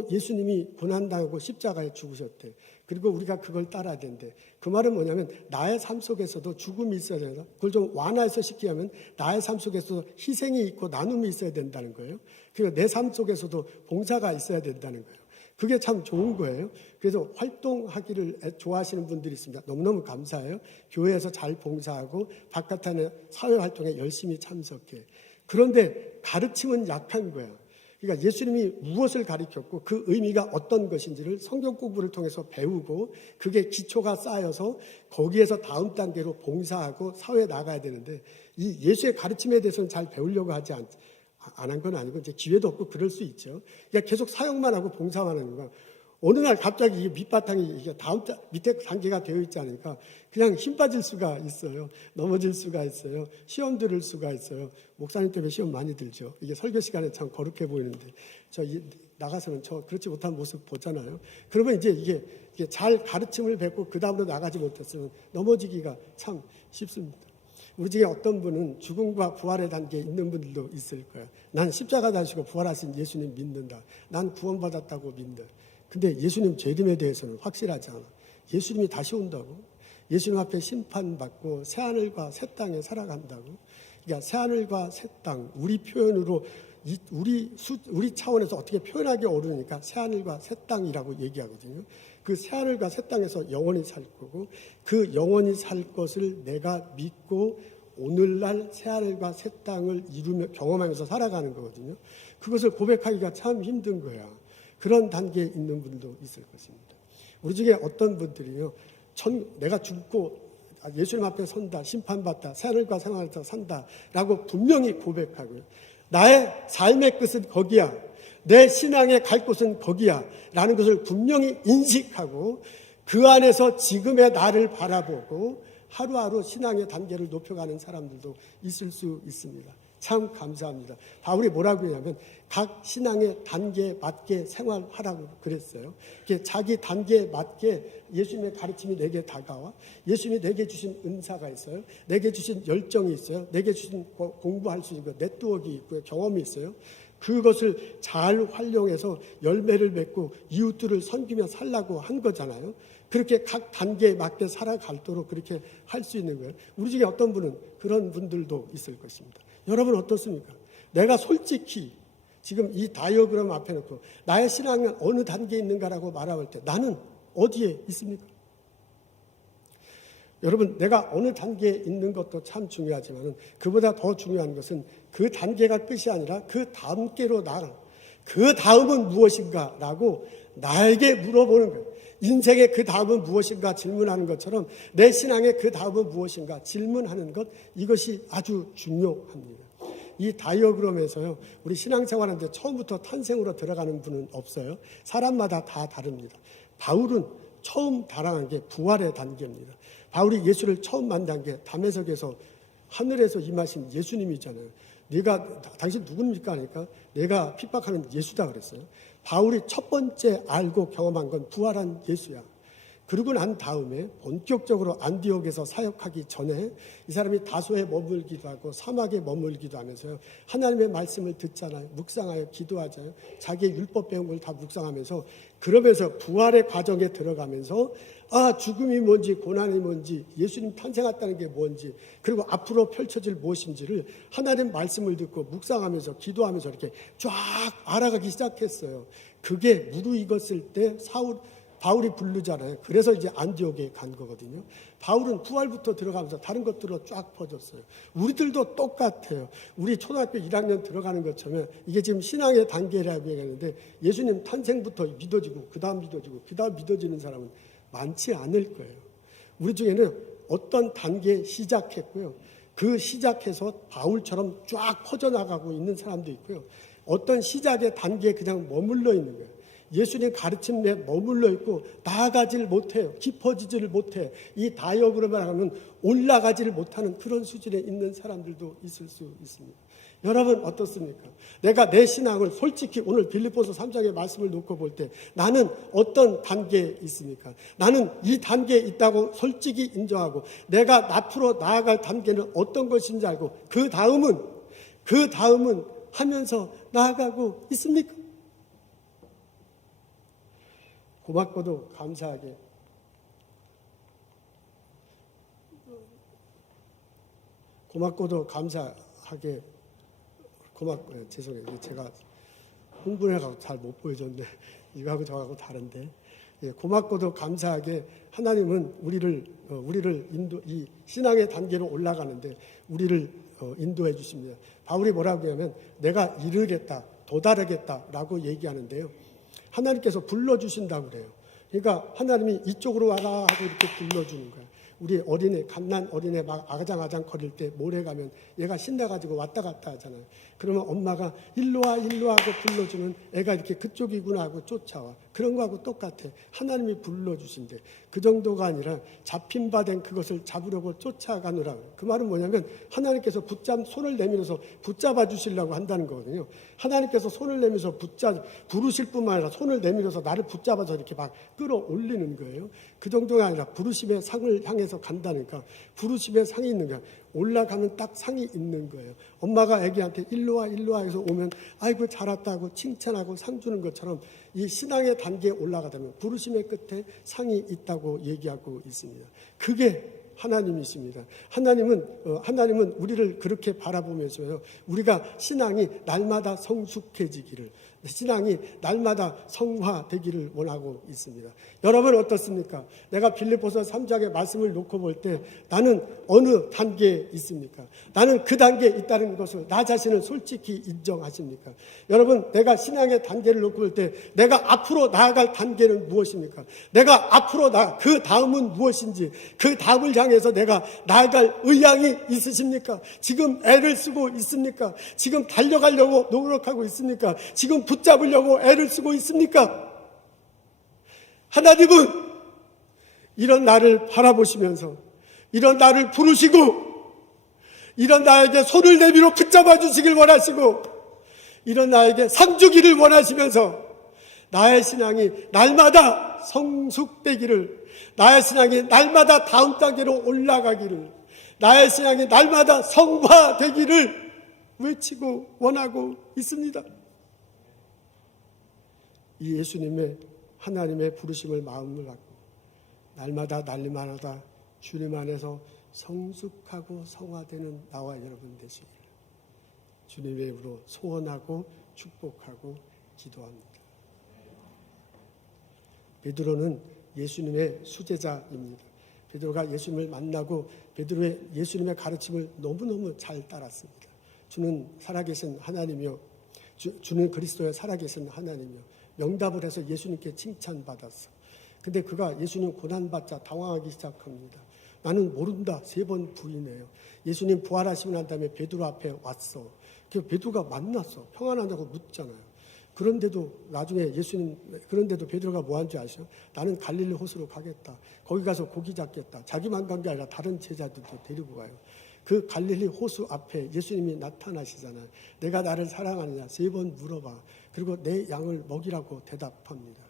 예수님이 고난당하고 십자가에 죽으셨대. 그리고 우리가 그걸 따라야 된대. 그 말은 뭐냐면 나의 삶 속에서도 죽음이 있어야 된다. 그걸 좀 완화해서 쉽게 하면 나의 삶 속에서도 희생이 있고 나눔이 있어야 된다는 거예요. 그리고 내 삶 속에서도 봉사가 있어야 된다는 거예요. 그게 참 좋은 거예요. 그래서 활동하기를 좋아하시는 분들이 있습니다. 너무너무 감사해요. 교회에서 잘 봉사하고 바깥에 사회활동에 열심히 참석해. 그런데 가르침은 약한 거야. 그러니까 예수님이 무엇을 가르쳤고 그 의미가 어떤 것인지를 성경 공부를 통해서 배우고 그게 기초가 쌓여서 거기에서 다음 단계로 봉사하고 사회에 나가야 되는데 이 예수의 가르침에 대해서는 잘 배우려고 하지 안 한 건 아니고 이제 기회도 없고 그럴 수 있죠. 그러니까 계속 사역만 하고 봉사만 하는 거야. 어느 날 갑자기 이 밑바탕이 이게 밑에 단계가 되어 있지 않으니까 그냥 힘 빠질 수가 있어요. 넘어질 수가 있어요. 시험 들을 수가 있어요. 목사님 때문에 시험 많이 들죠. 이게 설교 시간에 참 거룩해 보이는데 나가서는 그렇지 못한 모습 보잖아요. 그러면 이제 이게 잘 가르침을 뱉고 그 다음으로 나가지 못했으면 넘어지기가 참 쉽습니다. 우리 중에 어떤 분은 죽음과 부활의 단계에 있는 분들도 있을 거예요. 난 십자가 다시고 부활하신 예수님 믿는다. 난 구원받았다고 믿는다. 근데 예수님 재림에 대해서는 확실하지 않아. 예수님이 다시 온다고. 예수님 앞에 심판받고 새하늘과 새 땅에 살아간다고. 그러니까 새하늘과 새 땅, 우리 표현으로 우리 차원에서 어떻게 표현하기 어려우니까 새하늘과 새 땅이라고 얘기하거든요. 그 새하늘과 새 땅에서 영원히 살 거고 그 영원히 살 것을 내가 믿고 오늘날 새하늘과 새 땅을 이루며 경험하면서 살아가는 거거든요. 그것을 고백하기가 참 힘든 거야. 그런 단계에 있는 분도 있을 것입니다. 우리 중에 어떤 분들이요, 내가 죽고 예수님 앞에 선다, 심판받다, 새하늘과 생활에서 산다라고 분명히 고백하고요. 나의 삶의 끝은 거기야. 내 신앙의 갈 곳은 거기야. 라는 것을 분명히 인식하고 그 안에서 지금의 나를 바라보고 하루하루 신앙의 단계를 높여가는 사람들도 있을 수 있습니다. 참 감사합니다. 바울이 뭐라고 했냐면 각 신앙의 단계에 맞게 생활하라고 그랬어요. 자기 단계에 맞게 예수님의 가르침이 내게 다가와 예수님이 내게 주신 은사가 있어요. 내게 주신 열정이 있어요. 내게 주신 공부할 수 있는 네트워크가 있고요. 경험이 있어요. 그것을 잘 활용해서 열매를 맺고 이웃들을 섬기며 살라고 한 거잖아요. 그렇게 각 단계에 맞게 살아가도록 그렇게 할 수 있는 거예요. 우리 중에 어떤 분은 그런 분들도 있을 것입니다. 여러분 어떻습니까? 내가 솔직히 지금 이 다이어그램 앞에 놓고 나의 신앙은 어느 단계에 있는가라고 말할 때 나는 어디에 있습니까? 여러분, 내가 어느 단계에 있는 것도 참 중요하지만 그보다 더 중요한 것은 그 단계가 끝이 아니라 그 단계로 나아가 그 다음은 무엇인가 라고 나에게 물어보는 거예요. 인생의 그 다음은 무엇인가 질문하는 것처럼 내 신앙의 그 다음은 무엇인가 질문하는 것, 이것이 아주 중요합니다. 이 다이어그램에서요, 우리 신앙생활하는데 처음부터 탄생으로 들어가는 분은 없어요. 사람마다 다 다릅니다. 바울은 처음 달아난 게 부활의 단계입니다. 바울이 예수를 처음 만난 게 담에색에서 하늘에서 임하신 예수님이잖아요. 당신 누굽니까? 하니까 내가 핍박하는 예수다 그랬어요. 바울이 첫 번째 알고 경험한 건 부활한 예수야. 그러고 난 다음에 본격적으로 안디옥에서 사역하기 전에 이 사람이 다소에 머물기도 하고 사막에 머물기도 하면서요. 하나님의 말씀을 듣잖아요. 묵상하여 기도하잖아요. 자기의 율법 배운 걸 다 묵상하면서 그러면서 부활의 과정에 들어가면서 죽음이 뭔지 고난이 뭔지 예수님 탄생했다는 게 뭔지 그리고 앞으로 펼쳐질 무엇인지를 하나님 말씀을 듣고 묵상하면서 기도하면서 이렇게 쫙 알아가기 시작했어요. 그게 무르익었을 때 바울이 부르잖아요. 그래서 이제 안디옥에 간 거거든요. 바울은 부활부터 들어가면서 다른 것들로 쫙 퍼졌어요. 우리들도 똑같아요. 우리 초등학교 1학년 들어가는 것처럼 이게 지금 신앙의 단계라고 얘기하는데 예수님 탄생부터 믿어지고 그 다음 믿어지고 그 다음 믿어지는 사람은 많지 않을 거예요. 우리 중에는 어떤 단계에 시작했고요. 그 시작해서 바울처럼 쫙 퍼져나가고 있는 사람도 있고요. 어떤 시작의 단계에 그냥 머물러 있는 거예요. 예수님 가르침에 머물러 있고 나아가지를 못해요. 깊어지지를 못해. 이 다이어그램을 하면 올라가지를 못하는 그런 수준에 있는 사람들도 있을 수 있습니다. 여러분 어떻습니까? 내가 내 신앙을 솔직히 오늘 빌립보서 3장의 말씀을 놓고 볼 때 나는 어떤 단계에 있습니까? 나는 이 단계에 있다고 솔직히 인정하고 내가 앞으로 나아갈 단계는 어떤 것인지 알고 그 다음은 하면서 나아가고 있습니까? 고맙고도 감사하게 죄송해요. 제가 흥분해가지고 잘 못 보여줬는데 이거하고 저하고 다른데 고맙고도 감사하게 하나님은 우리를 이 신앙의 단계로 올라가는데 우리를 인도해 주십니다. 바울이 뭐라고 하냐면 내가 이르겠다, 도달하겠다라고 얘기하는데요. 하나님께서 불러주신다고 그래요. 그러니까 하나님이 이쪽으로 와라 하고 이렇게 불러주는 거예요. 우리 갓난 어린애 막 아장아장 거릴 때 모래 가면 얘가 신나가지고 왔다 갔다 하잖아요. 그러면 엄마가 일로 와 하고 불러주면 애가 이렇게 그쪽이구나 하고 쫓아와. 그런 거하고 똑같아. 하나님이 불러주신대. 그 정도가 아니라 잡힌 바 된 그것을 잡으려고 쫓아가느라. 그 말은 뭐냐면 하나님께서 손을 내밀어서 붙잡아 주시려고 한다는 거거든요. 하나님께서 손을 내밀어서 부르실 뿐만 아니라 손을 내밀어서 나를 붙잡아서 이렇게 막 끌어올리는 거예요. 그 정도가 아니라 부르심의 상을 향해서 간다니까. 부르심의 상이 있는 거야. 올라가면 딱 상이 있는 거예요. 엄마가 애기한테 일로 와 해서 오면 아이고 잘했다고 칭찬하고 상 주는 것처럼 이 신앙의 단계에 올라가다면 부르심의 끝에 상이 있다고 얘기하고 있습니다. 그게 하나님이십니다. 하나님은 우리를 그렇게 바라보면서요. 우리가 신앙이 날마다 성숙해지기를, 신앙이 날마다 성화되기를 원하고 있습니다. 여러분 어떻습니까? 내가 빌립보서 3장의 말씀을 놓고 볼 때 나는 어느 단계에 있습니까? 나는 그 단계에 있다는 것을 나 자신을 솔직히 인정하십니까? 여러분 내가 신앙의 단계를 놓고 볼 때 내가 앞으로 나아갈 단계는 무엇입니까? 내가 앞으로 그 다음은 무엇인지 그 다음을 향해서 내가 나아갈 의향이 있으십니까? 지금 애를 쓰고 있습니까? 지금 달려가려고 노력하고 있습니까? 지금 붙잡으려고 애를 쓰고 있습니까? 하나님은 이런 나를 바라보시면서 이런 나를 부르시고 이런 나에게 손을 내밀어 붙잡아 주시길 원하시고 이런 나에게 상 주기를 원하시면서 나의 신앙이 날마다 성숙되기를, 나의 신앙이 날마다 다음 단계로 올라가기를, 나의 신앙이 날마다 성화되기를 외치고 원하고 있습니다. 이 예수님의 하나님의 부르심을 마음을 갖고 날마다 주님 안에서 성숙하고 성화되는 나와 여러분 되시기를 주님의 이름으로 소원하고 축복하고 기도합니다. 베드로는 예수님의 수제자입니다. 베드로가 예수님을 만나고 베드로의 예수님의 가르침을 너무너무 잘 따랐습니다. 주는 살아계신 하나님이요, 주는 그리스도의 살아계신 하나님이요, 명답을 해서 예수님께 칭찬받았어. 근데 그가 예수님 고난받자 당황하기 시작합니다. 나는 모른다 3번 부인해요. 예수님 부활하시고 난 다음에 베드로 앞에 왔어. 그래서 베드로가 만났어. 평안하냐고 묻잖아요. 그런데도 나중에 그런데도 베드로가 뭐 한 줄 아시죠? 나는 갈릴리 호수로 가겠다. 거기 가서 고기 잡겠다. 자기만 간 게 아니라 다른 제자들도 데리고 가요. 그 갈릴리 호수 앞에 예수님이 나타나시잖아요. 내가 나를 사랑하느냐 3번 물어봐. 그리고 내 양을 먹이라고 대답합니다.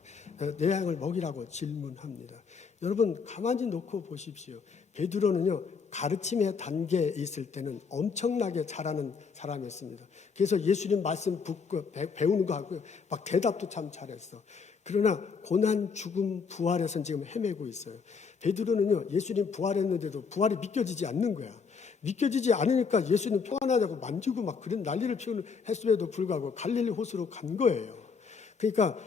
내 양을 먹이라고 질문합니다. 여러분 가만히 놓고 보십시오. 베드로는요, 가르침의 단계에 있을 때는 엄청나게 잘하는 사람이었습니다. 그래서 예수님 말씀 배우는 거 하고요, 막 대답도 참 잘했어. 그러나 고난, 죽음, 부활에선 지금 헤매고 있어요. 베드로는요, 예수님 부활했는데도 부활이 믿겨지지 않는 거야. 믿겨지지 않으니까 예수님 평안하다고 만지고 막 그런 난리를 피우는 했음에도 불구하고 갈릴리 호수로 간 거예요. 그러니까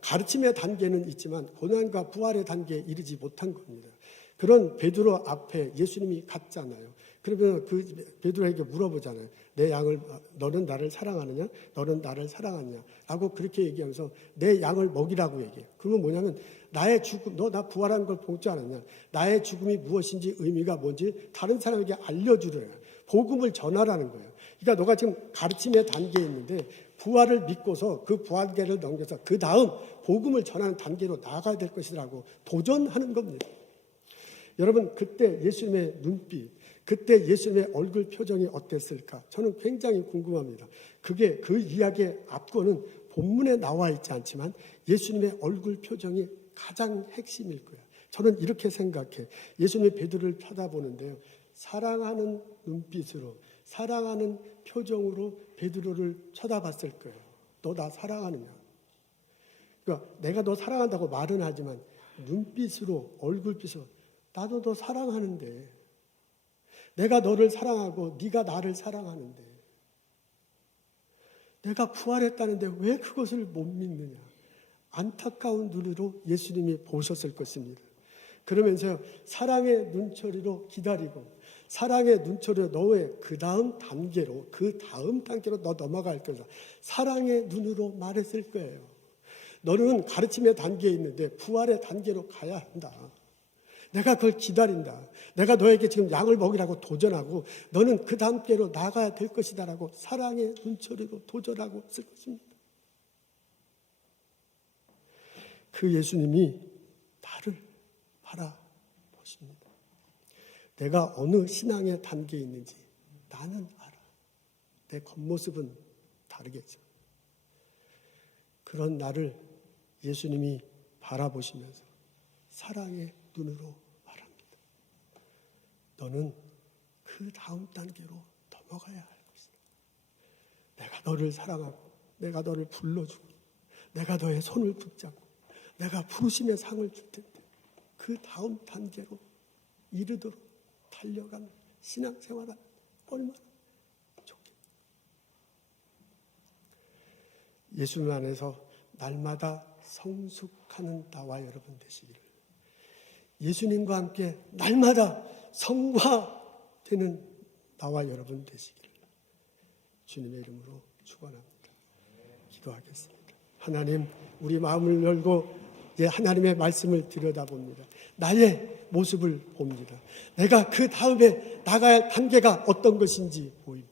가르침의 단계는 있지만 고난과 부활의 단계에 이르지 못한 겁니다. 그런 베드로 앞에 예수님이 갔잖아요. 그러면 그 베드로에게 물어보잖아요. 내 양을, 너는 나를 사랑하느냐? 너는 나를 사랑하느냐? 라고 그렇게 얘기하면서 내 양을 먹이라고 얘기해요. 그러면 뭐냐면 나의 죽음, 너 나 부활한 걸 보지 않았냐? 나의 죽음이 무엇인지 의미가 뭔지 다른 사람에게 알려주래요. 복음을 전하라는 거예요. 그러니까 너가 지금 가르침의 단계에 있는데 부활을 믿고서 그 부활계를 넘겨서 그 다음 복음을 전하는 단계로 나아가야 될 것이라고 도전하는 겁니다. 여러분 그때 예수님의 눈빛, 그때 예수님의 얼굴 표정이 어땠을까? 저는 굉장히 궁금합니다. 그게 그 이야기의 앞권은 본문에 나와 있지 않지만 예수님의 얼굴 표정이 가장 핵심일 거예요. 저는 이렇게 생각해. 예수님이 베드로를 쳐다보는데요. 사랑하는 눈빛으로, 사랑하는 표정으로 베드로를 쳐다봤을 거예요. 너 나 사랑하느냐? 그러니까 내가 너 사랑한다고 말은 하지만 눈빛으로, 얼굴빛으로 나도 너 사랑하는데, 내가 너를 사랑하고 네가 나를 사랑하는데, 내가 부활했다는데 왜 그것을 못 믿느냐? 안타까운 눈으로 예수님이 보셨을 것입니다. 그러면서 사랑의 눈초리로 기다리고, 사랑의 눈초리로 너의 그 다음 단계로 너 넘어갈 거다. 사랑의 눈으로 말했을 거예요. 너는 가르침의 단계에 있는데 부활의 단계로 가야 한다. 내가 그걸 기다린다. 내가 너에게 지금 양을 먹이라고 도전하고 너는 그 단계로 나가야 될 것이다라고 사랑의 눈초리로 도전하고 있을 것입니다. 그 예수님이 나를 바라보십니다. 내가 어느 신앙의 단계에 있는지 나는 알아. 내 겉모습은 다르겠죠. 그런 나를 예수님이 바라보시면서 사랑의 눈으로 말합니다. 너는 그 다음 단계로 넘어가야 할 것이다. 내가 너를 사랑하고 내가 너를 불러주고 내가 너의 손을 붙잡고 내가 부르심의 상을 줄 텐데 그 다음 단계로 이르도록 달려가는 신앙생활은 얼마나 좋겠다. 예수님 안에서 날마다 성숙하는 나와 여러분 되시기를, 예수님과 함께 날마다 성화되는 나와 여러분 되시기를 주님의 이름으로 축원합니다. 기도하겠습니다. 하나님, 우리 마음을 열고 하나님의 말씀을 들여다봅니다. 나의 모습을 봅니다. 내가 그 다음에 나가야 할 단계가 어떤 것인지 보입니다.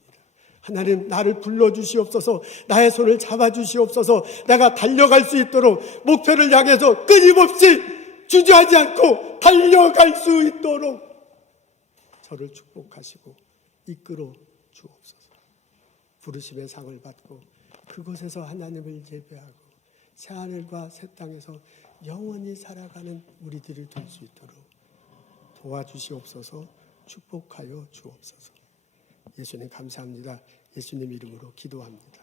하나님, 나를 불러주시옵소서. 나의 손을 잡아주시옵소서. 내가 달려갈 수 있도록 목표를 향해서 끊임없이 주저하지 않고 달려갈 수 있도록 저를 축복하시고 이끌어 주옵소서. 부르심의 상을 받고 그곳에서 하나님을 예배하고 새하늘과 새 땅에서 영원히 살아가는 우리들이 될 수 있도록 도와주시옵소서. 축복하여 주옵소서. 예수님 감사합니다. 예수님 이름으로 기도합니다.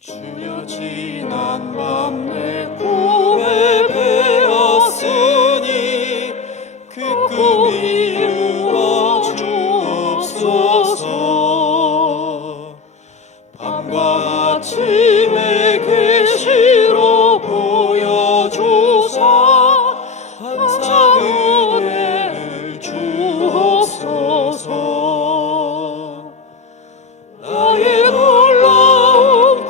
주여 지난 밤 내 꿈에 배었으니 그 꿈이 이루어 주옵소서. 밤과 아침에 계시로 보여주사 항상 은혜를 주옵소서. 나의 놀라운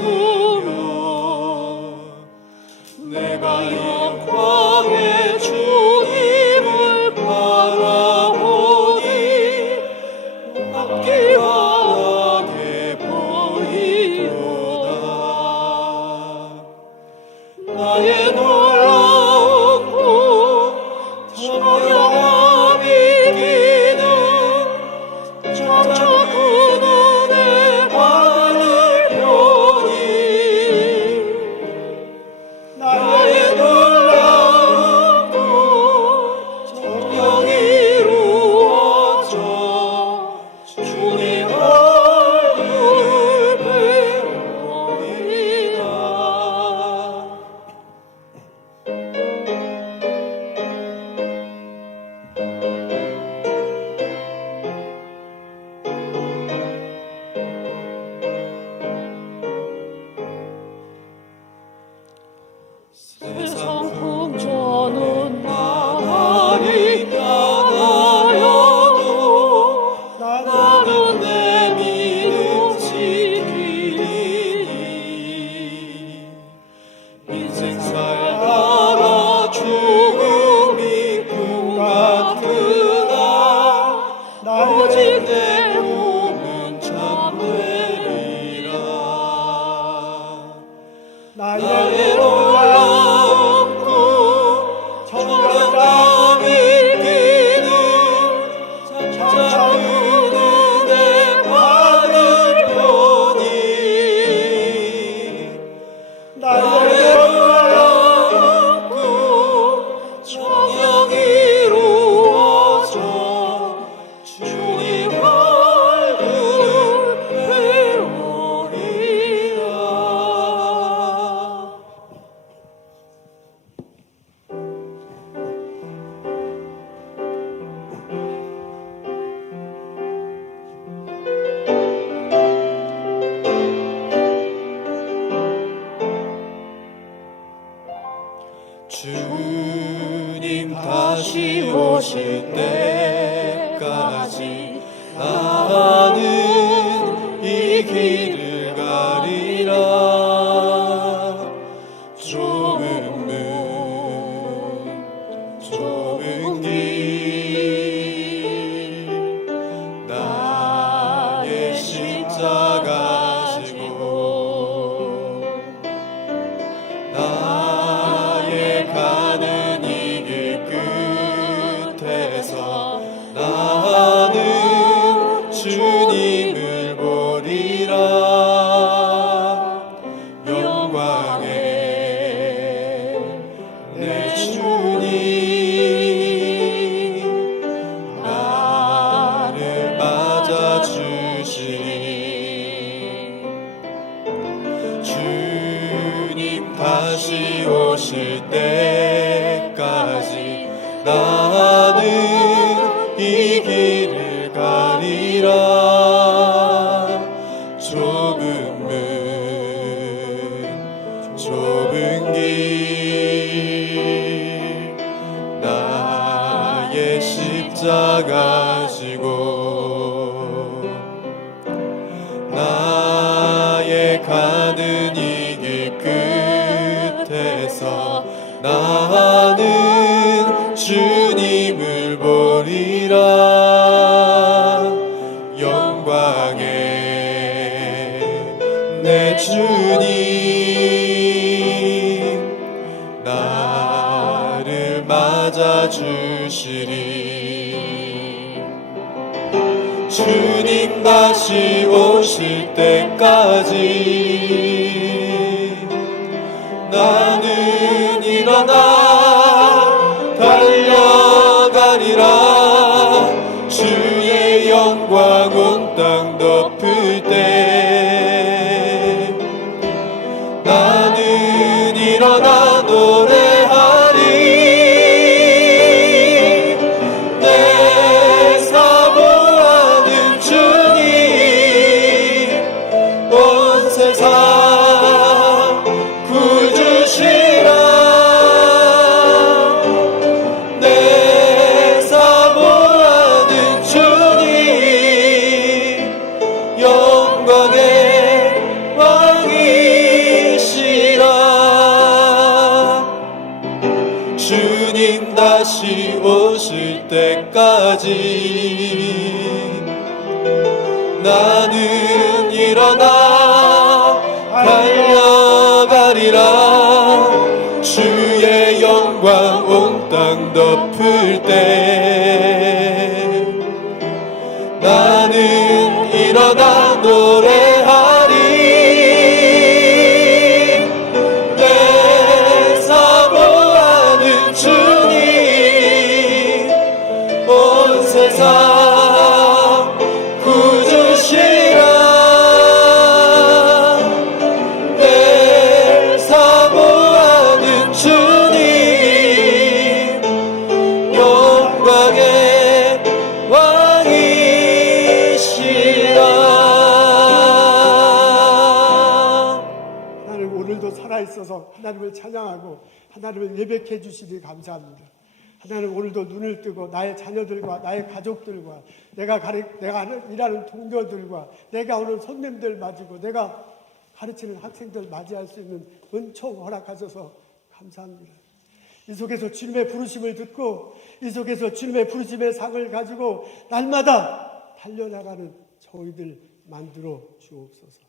웃으며 내가 영광의 주님을 바라보니 앞길 환하게 보이도다. 나의 놀라운 꿈 청량함 이기는 점차 그 눈에 받으려니 나의 놀라운 꿈 정녕 이루어져 주님 얼굴을 배우리라. 세상 풍조는 나날이 변하여도 나는 내 믿음 지키니 인생 살다가 죽음이 꿈 같으나 오직 내 몸은 참되리라. 나의 놀라운 꿈 청량함 이기는 장차 그 눈에 받으려니 나의 놀라운 꿈 청량 이루어져 주님 얼굴을 배우리라. 주님 다시 오실 때까지 나는 이 길을 가리라. 좁은 문 좁은 길 나의 십자가 지고 나의 가는 이 길 끝에서 나는 주님을 보리라. 영광의 내 주님 나를 맞아주시리. 주님 다시 오실 때까지 나는 이 길을 가리라. 좁은 문 좁은 길 나의 십자가 지고 나의 가는 이 길 끝에서 나는 주님을 보리라. 영광의 내 주님 나를 맞아주시리. 주님 다시 오실 때까지 나는 일어나 달려가리라. 주의 영광 온 땅 덮을 때 나는 일어나 노래하리. 내 사모하는 주님 온 세상 구주시라. 내 사모하는 주님 영광의 왕이 때까지 나는 일어나 달려가리라. 주의 영광 온 땅 덮을 때 나는 일어나 노래하리. 내 사모하는 주님 온 세상 구주시라. 내 사모하는 주님 영광의 왕이시라. 하나님 오늘도 살아있어서 하나님을 찬양하고 하나님을 예배해 주시니 감사합니다. 하나님 오늘도 눈을 뜨고 나의 자녀들과 나의 가족들과 내가 일하는 동료들과 내가 오는 손님들 맞이고 내가 가르치는 학생들 맞이할 수 있는 은총 허락하셔서 감사합니다. 이 속에서 주님의 부르심을 듣고 이 속에서 주님의 부르심의 상을 가지고 날마다 달려나가는 저희들 만들어 주옵소서.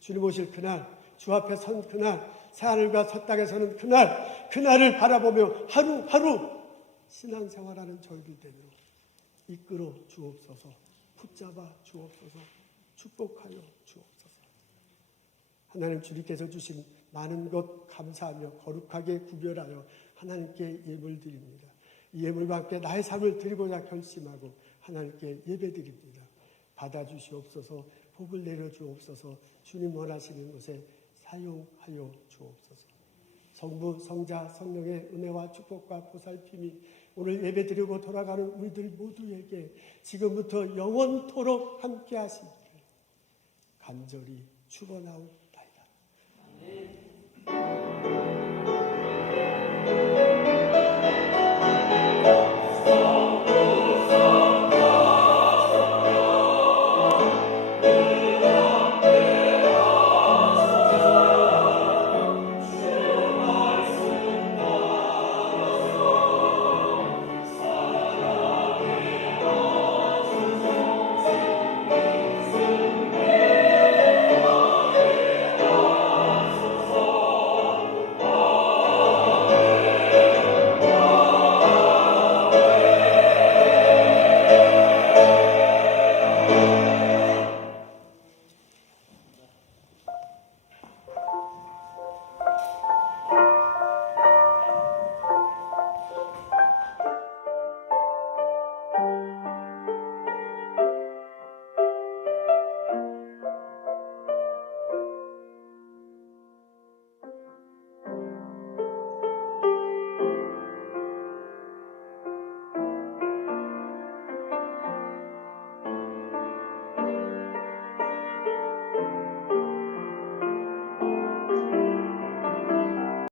주님 오실 그날, 주 앞에 선 그날, 새하늘과 새 땅에 서는 그날을 바라보며 하루하루 신앙생활하는 저희들 되도록 이끌어 주옵소서. 붙잡아 주옵소서. 축복하여 주옵소서. 하나님 주님께서 주신 많은 것 감사하며 거룩하게 구별하여 하나님께 예물 드립니다. 이 예물과 함께 나의 삶을 드리고자 결심하고 하나님께 예배드립니다. 받아주시옵소서. 복을 내려주옵소서. 주님 원하시는 곳에 사용하여 주옵소서. 성부, 성자, 성령의 은혜와 축복과 보살핌이 오늘 예배드리고 돌아가는 우리들 모두에게 지금부터 영원토록 함께 하시기를 간절히 축원하옵나이다.